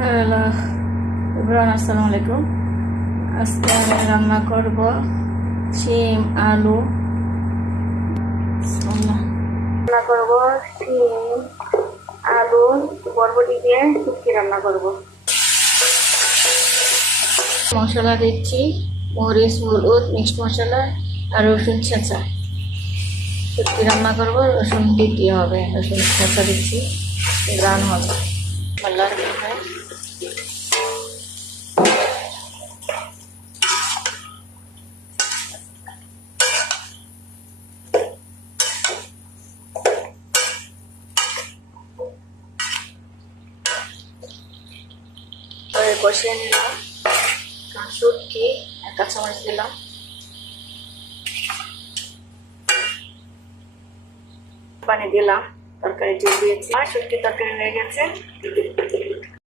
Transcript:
Hello Ibrahim, আসসালামু আলাইকুম। আজকে আমি রান্না করব শিম আলু। রান্না করব শিম আলু বরবটি দিয়ে শুটকি রান্না করব। মশলা দিচ্ছি মরিচ, হলুদ, মিক্সড মশলা আর রসুন ছেঁচা। শুটকি রান্না করব, রসুন দিতে হবে, রসুন ছেঁচা দিচ্ছি, গ্রান হবে ভালো হয়। কষিয়ে নিলাম, শুটকি আর কাঁচামরিচ দিলাম, পানি দিলাম, তরকারি দিয়ে দিয়েছি আর শুটকি তরকারি হয়ে গেছে।